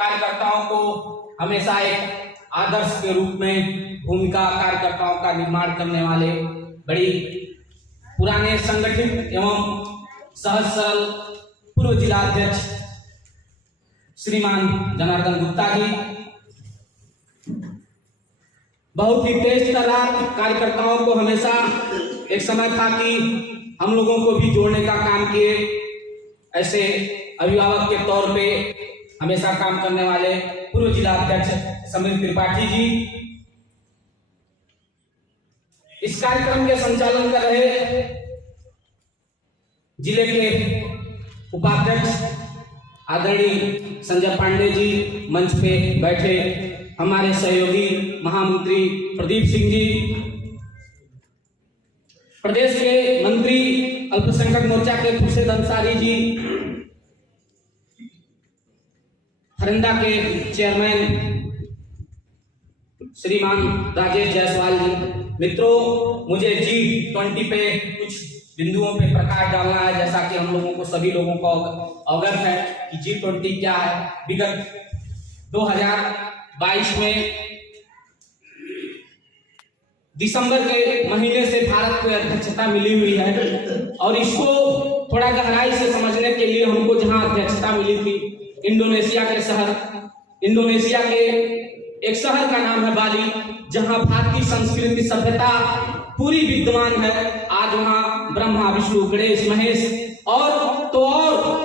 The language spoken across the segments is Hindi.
कार्यकर्ताओं को हमेशा एक आदर्श के रूप में भूमिका कार्यकर्ताओं का निर्माण करने वाले बड़ी पुराने संगठित एवं सहज सरल पूर्व जिला अध्यक्ष श्रीमान जनार्दन गुप्ता जी, बहुत ही तेज तर्रार कार्यकर्ताओं को हमेशा एक समय था कि हम लोगों को भी जोड़ने का काम किए, ऐसे अभिभावक के तौर पे हमेशा काम करने वाले पूर्व जिला अध्यक्ष समीर त्रिपाठी जी इस कार्यक्रम के संचालन कर रहे जिले के उपाध्यक्ष आदरणीय संजय पांडे जी, मंच पे बैठे हमारे सहयोगी महामंत्री प्रदीप सिंह जी, प्रदेश के मंत्री अल्पसंख्यक मोर्चा के खुर्शीद अंसारी जी, हरिंदा के चेयरमैन श्रीमान राजेश जायसवाल जी। मित्रों, मुझे G20 पे कुछ बिंदुओं पे प्रकाश डालना है। जैसा कि हम लोगों को सभी लोगों को अवगत है कि G20 क्या है। विगत 2022 में दिसंबर के महीने से भारत को अध्यक्षता मिली हुई है और इसको थोड़ा गहराई से समझने के लिए हमको जहां अध्यक्षता मिली थी इंडोनेशिया के एक शहर का नाम है बाली, जहां भारतीय संस्कृति सभ्यता पूरी विद्यमान है। आज वहां ब्रह्मा विष्णु गणेश महेश और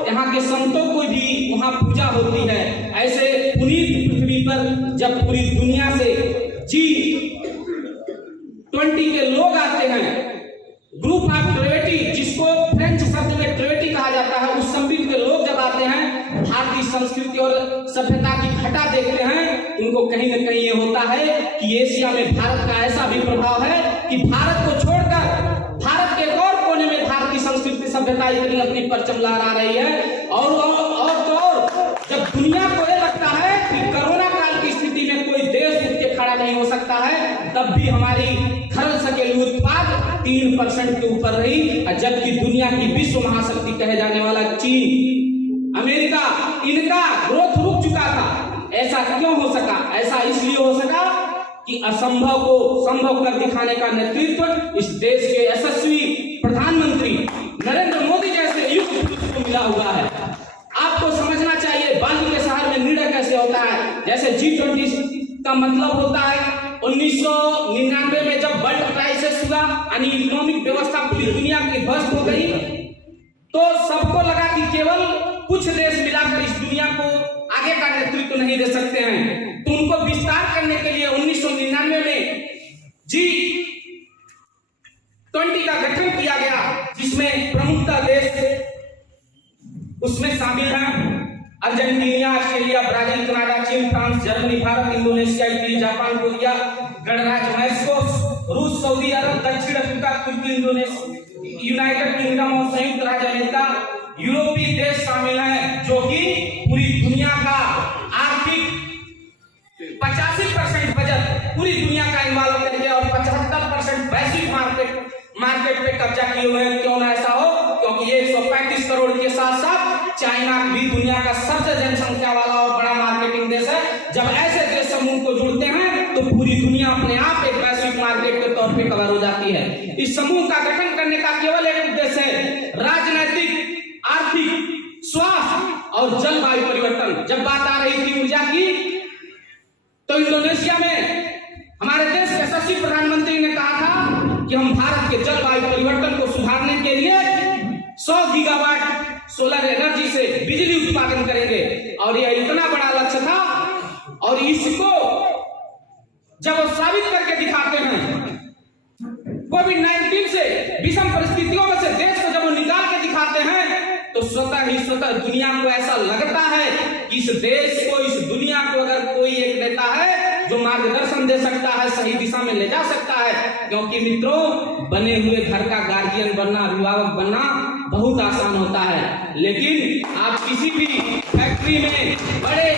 यहाँ के संतों को भी वहां पूजा होती है। ऐसे पुनीत पृथ्वी पर जब पूरी दुनिया से G20 के लोग आते हैं, ग्रुप ऑफ ट्रेविटी, जिसको फ्रेंच शब्द में ट्रेविटी कहा जाता है, उस संबित के लोग जब आते हैं, भारतीय संस्कृति और सभ्यता की घटा देखते हैं, उनको कहीं न कहीं ये होता है कि एशिया में भारत का ऐसा भी प्रभाव है कि भारत को छोड़कर भारत के और कोने में भारतीय संस्कृति सभ्यता इतनी अपनी परचम लहरा रही है। और जब दुनिया को ये लगता है कि कोरोना काल की स्थिति में कोई देश उठ के खड़ा नहीं हो सकता है, तब भी हमारी खरल सकेली उत्पाद 3% के ऊपर रही, जबकि दुनिया की विश्व महाशक्ति कहे जाने वाला चीन, अमेरिका, इनका ग्रोथ रुक चुका था। ऐसा क्यों हो सका? ऐसा इसलिए हो सका कि असंभव को संभव कर दिखाने का नेतृत्व इस देश के यशस्वी प्रधानमंत्री नरेंद्र मोदी जैसे युग पुरुष को मिला हुआ है। आपको समझना चाहिए बाली के शहर में निर्णय कैसे होता है। जैसे G20 का मतलब होता है 1999 में जब वर्ल्ड क्राइसिस हुआ, यानी इकोनॉमिक व्यवस्था पूरी दुनिया की ध्वस्त हो गई, तो सबको लगा कि केवल कुछ देश मिलाकर इस दुनिया को आगे का नेतृत्व नहीं दे सकते हैं। तो उनको विस्तार करने के लिए 1999 में G20 का गठन किया गया, जिसमें प्रमुखता देश उसमें शामिल हैं अर्जेंटीना, ऑस्ट्रेलिया, ब्राजील, कनाडा, चीन, France, Germany, Bharat, Indonesia, Italy, Japan, Korea, गणराज्य मैक्सिको, रूस, सऊदी अरब, दक्षिण अफ्रीका, तुर्की, इंडोनेशिया, यूनाइटेड किंगडम और संयुक्त राज्य अमेरिका, यूरोपीय देश शामिल हैं, जो कि पूरी दुनिया का आर्थिक 85% बजट पूरी दुनिया का इन्वॉल्व करेंगे और 75% वैश्विक मार्केट पे कब्जा किए हुए हैं। क्यों ना ऐसा हो? क्योंकि ये 135 करोड़ के साथ साथ चाइना भी दुनिया का सबसे जनसंख्या वाला और बड़ा मार्केटिंग देश है। जब ऐसे देश समूह को जुड़ते हैं तो पूरी दुनिया अपने आप एक वैश्विक मार्केट के तौर पे कवर हो जाती है। इस समूह का गठन करने का केवल एक उद्देश्य है, राजनीतिक, आर्थिक, स्वास्थ्य और जलवायु परिवर्तन। जब बात आ रही थी ऊर्जा की, तो इंडोनेशिया में हमारे देश के यशस्वी प्रधानमंत्री ने कहा था कि हम भारत के जलवायु परिवर्तन को सुधारने के लिए 100 गीगावाट सोलर एनर्जी से बिजली उत्पादन करेंगे, और यह इतना बड़ा लक्ष्य था। और इसको जब वो साबित करके दिखाते हैं, कोविड-19 से विषम परिस्थितियों में से देश को जब वो निकाल के दिखाते हैं, तो स्वतः दुनिया को ऐसा लगता है कि इस देश को, इस दुनिया को अगर कोई एक नेता है जो मार्गदर्शन दे सकता है, सही दिशा में ले जा सकता है। क्योंकि मित्रों, बने हुए घर का गार्जियन बनना, अभिभावक बनना बहुत आसान होता है, लेकिन आप किसी भी फैक्ट्री में बड़े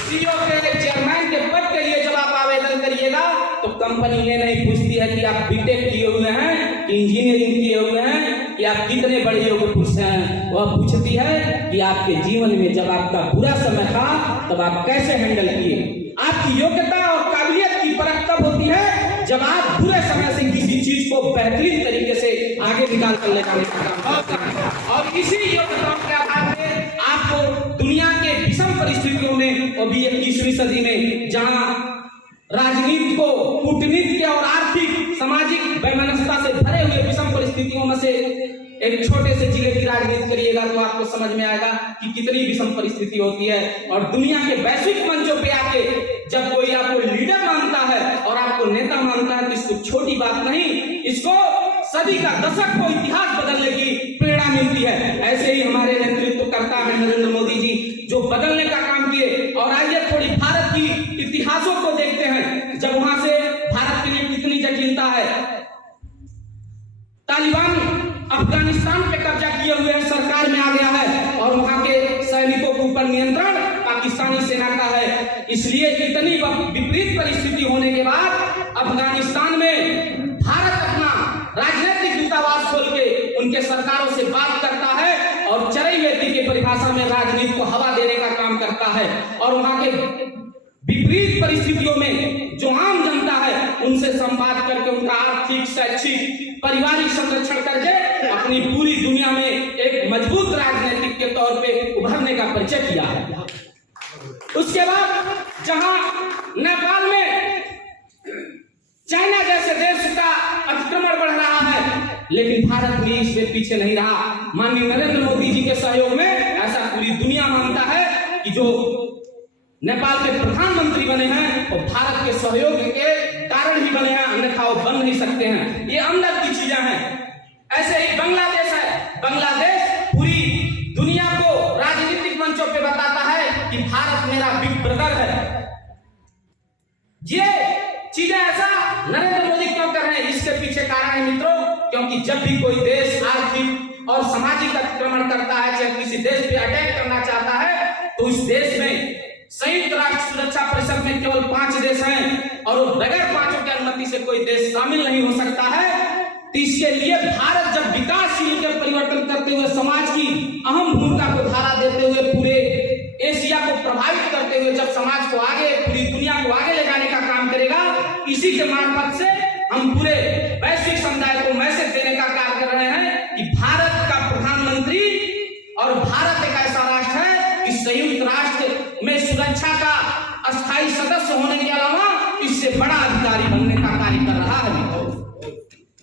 CEO के चेयरमैन के पद के लिए जब आप आवेदन करिएगा, तो कंपनी ये नहीं पूछती है कि आप बीटेक किए हुए हैं कि इंजीनियरिंग किए हुए हैं कि आप कितने बड़े योग्य पुरुष हैं, वह पूछती है कि आपके जीवन में जब आपका बुरा समय था तब आप कैसे हैंडल किए। आपकी योग्यता और काबिलियत की परख तब होती है जब आप बुरे समय से किसी चीज को बेहतरीन तरीके से आगे निकाल कर ले जाने का काम करते हैं। और इसी योग्यताओं के आधार पर आपको दुनिया के विषम परिस्थितियों में, और भी 21वीं सदी में, जहां राजनीति को कूटनीति के और आर्थिक सामाजिक वैमनस्यता से भरे हुए विषम परिस्थितियों में से एक छोटे से जिले की राजनीति करिएगा तो आपको समझ में आएगा कि कितनी विषम परिस्थिति होती है। और दुनिया के वैश्विक मंचों पे आके जब कोई आपको लीडर मानता है और आपको नेता मानता है तो इसको छोटी बात नहीं, इसको सदी का दशक को इतिहास बदलने की प्रेरणा मिलती है। ऐसे ही हमारे नेतृत्व करता है नरेंद्र मोदी जी, जो बदलने का काम किए। और आइए थोड़ी भारत की इतिहासों को देखते हैं, जब वहां से भारत के लिए कितनी जटिलता है। तालिबान अफगानिस्तान पे कब्जा किए हुए है, सरकार में आ गया है और वहां के सैनिकों के ऊपर नियंत्रण पाकिस्तानी सेना का है। इसलिए इतनी विपरीत परिस्थिति होने के बाद अफगानिस्तान में भारत अपना राजनीतिक दूतावास खोल के उनके सरकारों से बात करता है और चरैवेती की परिभाषा में राजनीति को हवा देने का काम करता है। और वहां के विपरीत परिस्थितियों में जो आम जनता है उनसे संवाद करके उनका आर्थिक, शैक्षिक, पारिवारिक संरक्षण करके अपनी पूरी दुनिया में एक मजबूत राजनीतिक के तौर पे उभरने का परिचय किया है। उसके बाद जहां नेपाल में चाइना जैसे देश का अतिक्रमण बढ़ रहा है, लेकिन भारत भी इसमें पीछे नहीं रहा। माननीय नरेंद्र मोदी जी के सहयोग में ऐसा पूरी दुनिया मानता है कि जो नेपाल के प्रधानमंत्री बने हैं वो भारत के सहयोग के कारण ही बने हैं, अन्यथा वो बन नहीं सकते हैं। ये अंदर की चीजें हैं। ऐसे ही बांग्लादेश है, बांग्लादेश पूरी दुनिया को राजनीतिक मंचों पे बताता है कि भारत मेरा बिग ब्रदर है। ये चीजें ऐसा नरेंद्र मोदी क्यों कर रहे हैं, इसके पीछे कारण है मित्रों, क्योंकि जब भी कोई देश आर्थिक और सामाजिक अतिक्रमण करता है, चाहे किसी देश पे अटैक करना चाहता है, तो उस देश में संयुक्त राष्ट्र सुरक्षा परिषद में केवल 5 देश हैं और बगैर 5 की अनुमति से कोई देश शामिल नहीं हो सकता है। तो इसके लिए भारत जब विकासशील के परिवर्तन करते हुए समाज की अहम भूमिका को धारा देते हुए पूरे एशिया को प्रभावित करते हुए जब समाज को आगे, पूरी दुनिया को आगे ले जाने का काम करेगा, इसी के मार्फत से हम पूरे वैश्विक समुदाय को मैसेज देने का कार्य कर रहे हैं कि भारत का प्रधानमंत्री और भारत एक ऐसा राष्ट्र है कि संयुक्त राष्ट्र में सुरक्षा का अस्थायी सदस्य होने के अलावा इससे बड़ा अधिकारी बनने का कार्य कर रहा है।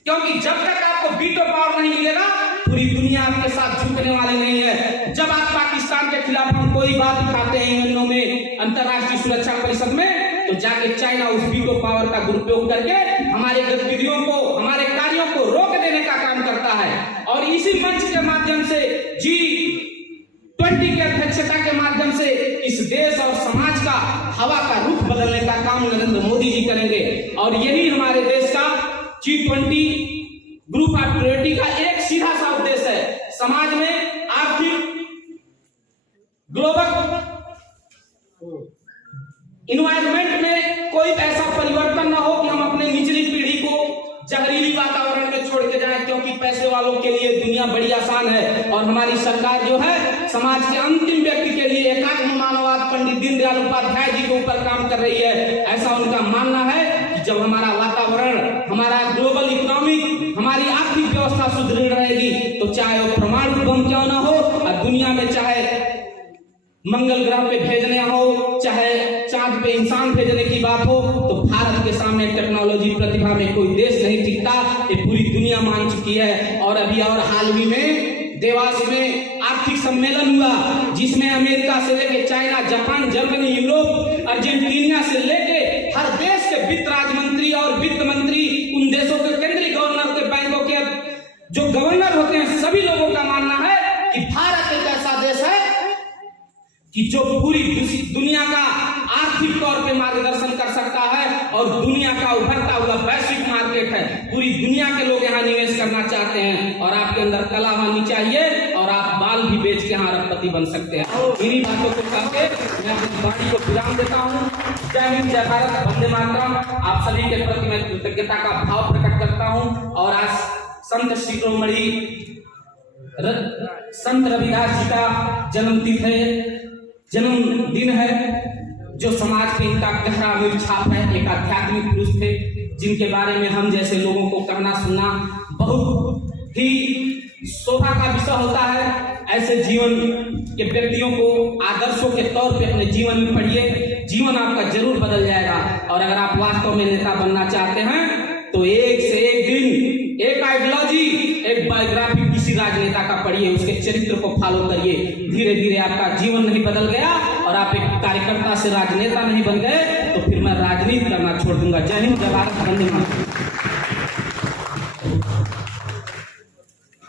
क्योंकि जब तक आपको वीटो पावर नहीं मिलेगा, पूरी दुनिया आपके साथ झुकने वाली नहीं है। जब आप पाकिस्तान के खिलाफ हम कोई बात उठाते हैं यूएनओ में, अंतरराष्ट्रीय सुरक्षा परिषद में, तो जाके चाइना उस वीटो पावर का दुरुपयोग करके हमारे गतिविधियों को, हमारे कार्यों को रोक देने का काम करता है। और इसी मंच के माध्यम से G20 की अध्यक्षता के माध्यम से इस देश और समाज का हवा का रुख बदलने का काम नरेंद्र मोदी जी करेंगे। और यही हमारे देश का G20 ग्रुप ऑफ प्रायोरिटी का एक सीधा सा उद्देश्य है, समाज में आर्थिक, ग्लोबल इन्वायरमेंट में कोई ऐसा परिवर्तन ना हो कि हम अपने निचली पीढ़ी को जहरीली वातावरण में छोड़ के जाएं, क्योंकि पैसे वालों के लिए दुनिया बड़ी आसान है और हमारी सरकार जो है समाज के अंतिम व्यक्ति के लिए एकात्म मानववाद पंडित दीनदयाल उपाध्याय जी के ऊपर काम कर रही है। ऐसा उनका मानना है कि जब हमारा वातावरण, हमारा ग्लोबल इकोनॉमिक, हमारी आर्थिक व्यवस्था सुदृढ़ रहेगी तो चाहे वो परमाणु बम क्यों ना हो, और दुनिया में चाहे मंगल ग्रह पे भेजने हो, चाहे चांद पे इंसान भेजने की बात हो, तो भारत के सामने टेक्नोलॉजी प्रतिभा में कोई देश नहीं टिकता। ये पूरी दुनिया मान चुकी है। और अभी और हाल ही में देवास में आर्थिक सम्मेलन हुआ, जिसमें अमेरिका से लेके China, Japan, Germany, Europe, Argentina से लेके हर देश के वित्त राज्य मंत्री और वित्त मंत्री, उन देशों के केंद्रीय गवर्नर के बैंकों के जो गवर्नर होते हैं, सभी लोगों का मानना है कि भारत एक ऐसा देश है कि जो पूरी दुनिया का आर्थिक तौर पे मार्गदर्शन कर सकता है और दुनिया का उभरता हुआ वैश्विक मार्केट है। पूरी दुनिया के लोग यहाँ निवेश करना चाहते हैं और आपके अंदर कला होनी चाहिए और आप बाल भी बेच के यहाँ अरबपति बन सकते हैं। इन्हीं बातों को करके मैं अपनी वाणी को विराम देता हूँ। जय हिंद, जय भारत, वंदे मातरम। आप सभी के प्रति मैं कृतज्ञता का भाव प्रकट करता हूँ। और आज संत शिरोमणि संत रविदास जी का जन्मदिन है, जो समाज पे इनका गहरा अमीर छाप है। एक आध्यात्मिक पुरुष थे जिनके बारे में हम जैसे लोगों को कहना सुनना बहुत ही शोभा का विषय होता है। ऐसे जीवन के व्यक्तियों को आदर्शों के तौर पे अपने जीवन में पढ़िए, जीवन आपका जरूर बदल जाएगा। और अगर आप वास्तव में नेता बनना चाहते हैं तो एक से एक दिन एक आइडियोलॉजी, एक बायोग्राफी किसी राजनेता का पढ़िए, उसके चरित्र को फॉलो करिए। धीरे धीरे आपका जीवन नहीं बदल गया और आप एक कार्यकर्ता से राजनेता नहीं बन गए तो फिर मैं राजनीति करना छोड़ दूंगा। जय हिंद, जय भारत, वंदे मातरम।